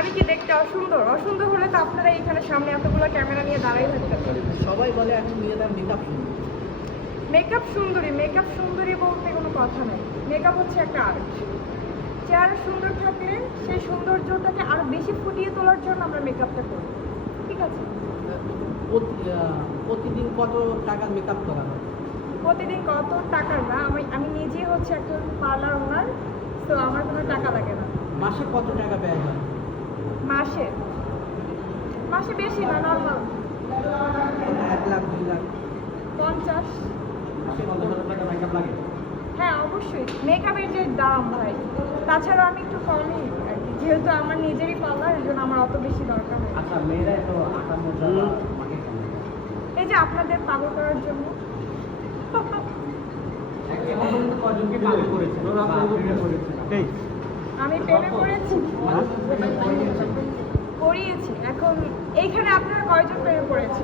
আমি কি দেখতে অসুন্দর? অসুন্দর হলে তো আপনারা এখানে সামনে এতগুলো ক্যামেরা নিয়ে দাঁড়াই থাকতেন। সবাই বলে এখন মেয়েদের মেকআপ মেকআপ সুন্দরী বলতে কোনো কথা নেই। মেকআপ হচ্ছে একটা আর্ট। চেহারা সুন্দর থাকলে সেই সৌন্দর্যটাকে আরো বেশি ফুটিয়ে তোলার জন্য আমরা মেকআপটা করি, ঠিক আছে? প্রতিদিন কত টাকার মেকআপ করা হয়? প্রতিদিন কত টাকার না, আমি নিজে হচ্ছে একটা পার্লার ওনার, তো আমার কোনো টাকা লাগে না। মাসে কত টাকা ব্যয় হয়? মাসে বেশি না, নর্মাল 1 লাখ 2 লাখ 50। মাসে কত টাকা মেকআপ লাগে? হ্যাঁ অবশ্যই, মেকআপের যে দাম ভাই, তাছাড়া আমি একটু কমই আর কি, যেহেতু আমার নিজেরই পার্লার, এই জন্য আমার অত বেশি দরকার হয়। আচ্ছা, মেয়েরা তো আটা মোটা এই যে আপনাদের পাগল করার জন্য। আমি প্রেমে পড়েছি, পড়িয়েছি। এখন এইখানে আপনারা কয়জন প্রেমে পড়েছে?